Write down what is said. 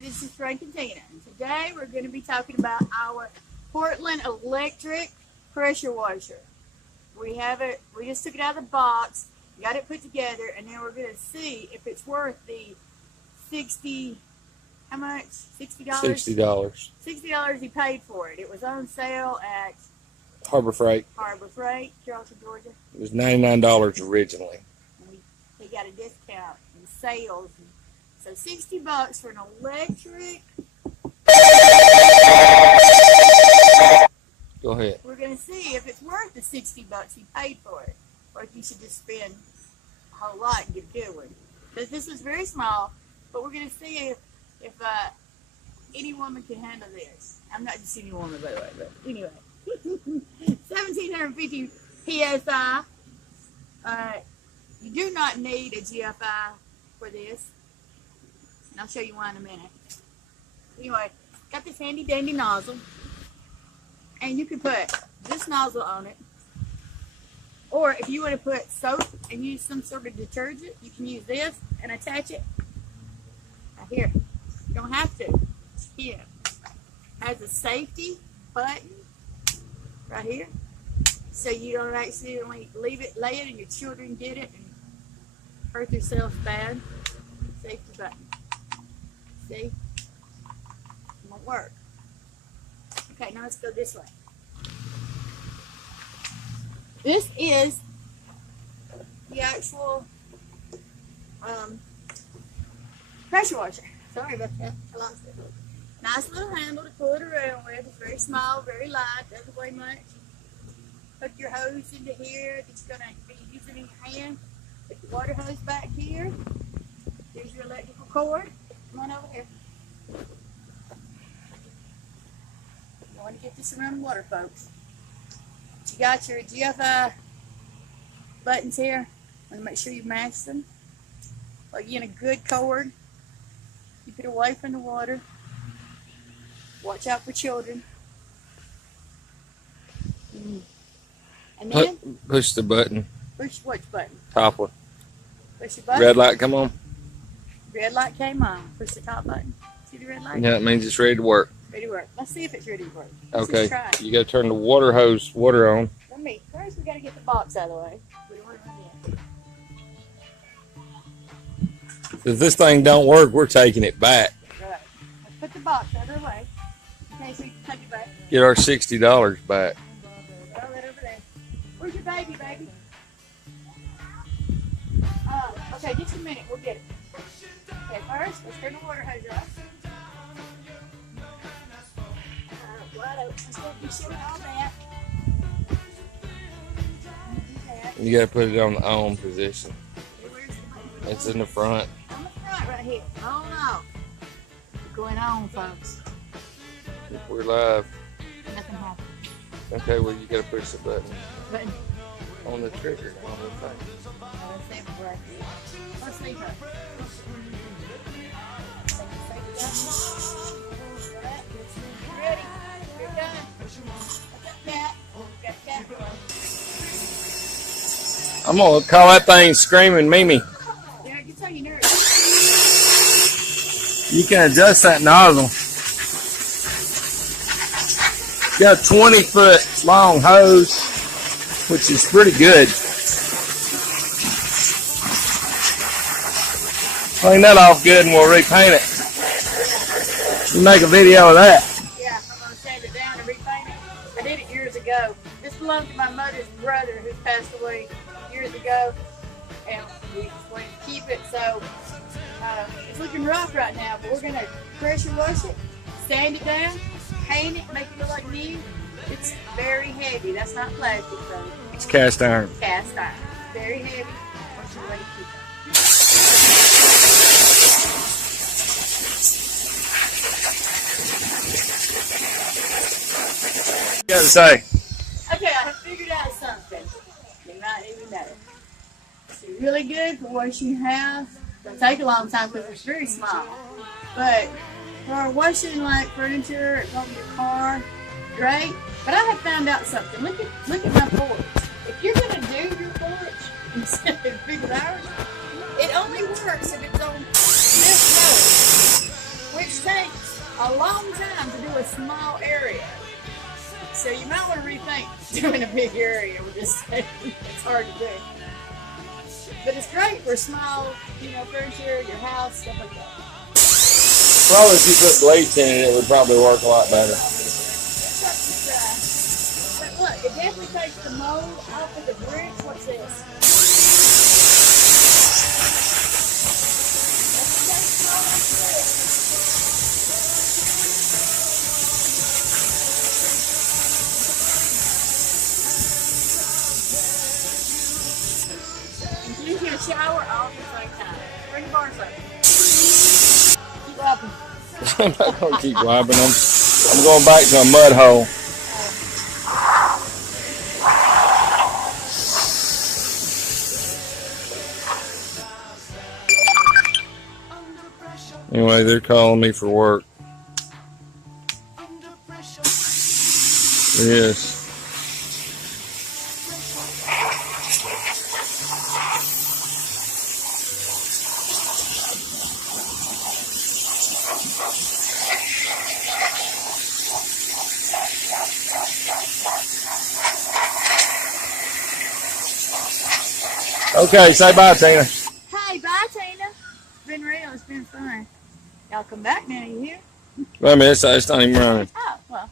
This is Frye and today we're going to be talking about our Portland electric pressure washer. We have it. We just took it out of the box, got it put together, and then we're going to see if it's worth the $60. How much? $60. $60 he paid for it. It was on sale at Harbor Freight, Charleston, Georgia. It was $99 originally. He got a discount in sales. So $60 for an electric. Go ahead. We're going to see if it's worth the $60 he paid for it, or if you should just spend a whole lot and get a good one. Because this is very small, but we're going to see if any woman can handle this. I'm not just any woman, by the way, but anyway. 1750 PSI. You do not need a GFI for this. And I'll show you why in a minute. Anyway, got this handy dandy nozzle. And you can put this nozzle on it. Or if you want to put soap and use some sort of detergent, you can use this and attach it right here. You don't have to. Here. Has a safety button right here. So you don't accidentally lay it and your children get it and hurt themselves bad. Safety button. See? It won't work. Okay, now let's go this way. This is the actual pressure washer. Sorry about that. I lost it. Nice little handle to pull it around with. It's very small, very light, doesn't weigh much. Hook your hose into here that you're going to be using in your hand. Put the water hose back here. There's your electrical cord. Come on over here. You want to get this around the water, folks. You got your GFI buttons here. Want to make sure you match them. Plug in a good cord. Keep it away from the water. Watch out for children. And then Push the button. push which button? Top one. Push the button. Red light come on. Red light came on. Push the top button. See the red light? Yeah, it means it's ready to work. Ready to work. Let's see if it's ready to work. Okay. Let's try it. You got to turn the water on. First we got to get the box out of the way. We don't want to run in. If this thing don't work, we're taking it back. Right. Let's put the box out of the way. Okay, so you can take it back. Get our $60 back. Throw that over there. Where's your baby? Okay, just a minute. We'll get it. Okay, first, let's turn the water hose off. Let's go be showing all that. You got to put it on the on position. It's in the front. On the front right here. Oh no. What's going on, folks? We're live. Nothing happened. Okay, well, you got to push the button Button. on the trigger. On the thing. Let's leave it right here. Let's leave her. Ready? You're done. Cat. Got cat. I'm going to call that thing Screaming Mimi. Yeah, you tell you nervous. You can adjust that nozzle. Got a 20-foot long hose, which is pretty good. Clean that off good and we'll repaint it. You make a video of that. Yeah, I'm going to sand it down and repaint it. I did it years ago. This belonged to my mother's brother who passed away years ago. And we wanted to keep it, so it's looking rough right now, but we're going to pressure wash it, sand it down, paint it, make it look like new. It's very heavy. That's not plastic, though. It's cast iron. Cast iron. Very heavy. What's your way to keep it? What you got to say? Okay, I have figured out something. You might even know. It's really good for what you have. It'll take a long time because it's very small. But for washing like furniture on your car, great. But I have found out something. Look at my porch. If you're gonna do your porch instead of big ours, it only works if it's on this road. which takes a long time to do a small area. So you might want to rethink doing a big area with this thing. It's hard to do. But it's great for small, furniture, your house, stuff like that. Probably if you put bleach in it, it would probably work a lot better. But look, it definitely takes the mold off of the bricks. What's this? And use your shower all at the same time. Bring the bars up. Keep wiping. I'm not going to keep wiping them. I'm going back to a mud hole. Anyway, they're calling me for work. Yes. Okay, say bye, Tina. Hey, bye, Tina. It's been real. It's been fun. Y'all come back now, you hear? Wait a minute, it's not even running. Oh, well.